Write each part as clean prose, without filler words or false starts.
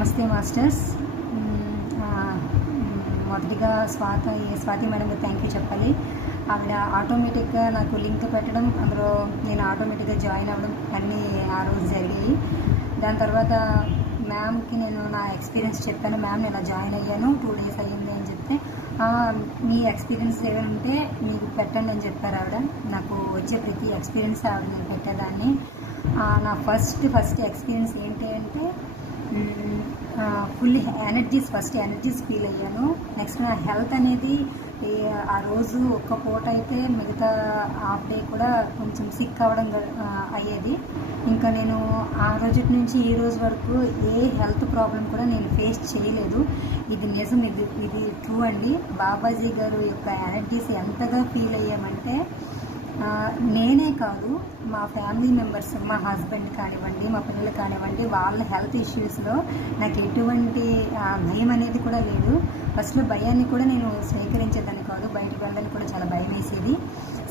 నమస్తే మాస్టర్స్. మొదటిగా Swathi madam thank you చెప్పాలి. ఆవిడ ఆటోమేటిక్గా నాకు లింక్ పెట్టడం, అందులో నేను ఆటోమేటిక్గా జాయిన్ అవ్వడం అన్నీ ఆ రోజు జరిగాయి. దాని తర్వాత మ్యామ్కి నేను నా ఎక్స్పీరియన్స్ చెప్పాను. మ్యామ్ ఇలా జాయిన్ అయ్యాను, 2 days అయ్యింది అని చెప్తే, మీ ఎక్స్పీరియన్స్ ఏమైనా ఉంటే మీకు పెట్టండి అని చెప్పారు ఆవిడ. నాకు వచ్చే ప్రతి ఎక్స్పీరియన్స్ ఆవిడ నేను పెట్టేదాన్ని. నా ఫస్ట్ ఎక్స్పీరియన్స్ ఏంటి అంటే ఫుల్ ఎనర్జీస్ ఫీల్ అయ్యాను. నెక్స్ట్ నా హెల్త్ అనేది ఆ రోజు ఒక్క పూట అయితే మిగతా హాఫ్ డే కూడా కొంచెం సిక్ అవ్వడం అయ్యేది. ఇంకా నేను ఆ రోజు నుంచి ఈ రోజు వరకు ఏ హెల్త్ ప్రాబ్లం కూడా నేను ఫేస్ చేయలేదు. ఇది నిజం, ఇది ట్రూ అండి. బాబాజీ గారు యొక్క ఎనర్జీస్ ఎంతగా ఫీల్ అయ్యామంటే నేనే కాదు, మా ఫ్యామిలీ మెంబర్స్, మా హస్బెండ్ కానివ్వండి, మా పిల్లలు కానివ్వండి, వాళ్ళ హెల్త్ ఇష్యూస్లో నాకు ఎటువంటి భయం అనేది కూడా లేదు. ఫస్ట్లో భయాన్ని కూడా నేను స్వీకరించేదాన్ని కాదు. బయటకు వెళ్ళడానికి కూడా చాలా భయం వేసేది.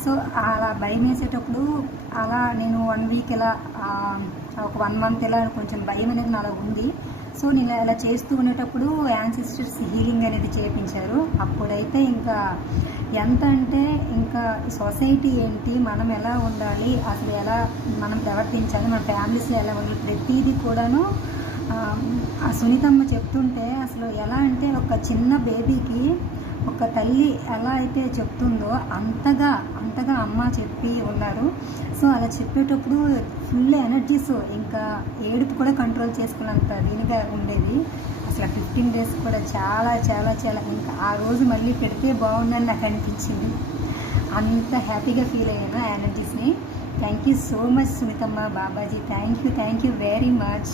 సో అలా భయం వేసేటప్పుడు అలా నేను 1 week ఇలా ఒక 1 month ఇలా కొంచెం భయం అనేది నాలో ఉంది. సో నేను ఇలా చేస్తూ ఉండేటప్పుడు యాన్సిస్టర్స్ హీలింగ్ అనేది చేయించారు. అప్పుడైతే ఇంకా ఎంత అంటే ఇంకా సొసైటీ ఏంటి, మనం ఎలా ఉండాలి, అసలు ఎలా మనం ప్రవర్తించాలి, మన ఫ్యామిలీస్లో ఎలా ఉండాలి, ప్రతిదీ కూడాను ఆ సునీతమ్మ చెప్తుంటే అసలు ఎలా అంటే ఒక చిన్న బేబీకి ఒక తల్లి ఎలా అయితే చెప్తుందో అంతగా అమ్మ చెప్పి ఉన్నారు. సో అలా చెప్పేటప్పుడు ఫుల్ ఎనర్జీస్, ఇంకా ఏడుపు కూడా కంట్రోల్ చేసుకున్నంత దీనిగా ఉండేది. అసలు 15 days కూడా చాలా చాలా చాలా ఇంకా ఆ రోజు మళ్ళీ పెడితే బాగుందని నాకు అనిపించింది. అంత హ్యాపీగా ఫీల్ అయ్యాను ఆ ఎనర్జీస్ని. Thank you so much Sunithamma, Babaji. Thank you very much.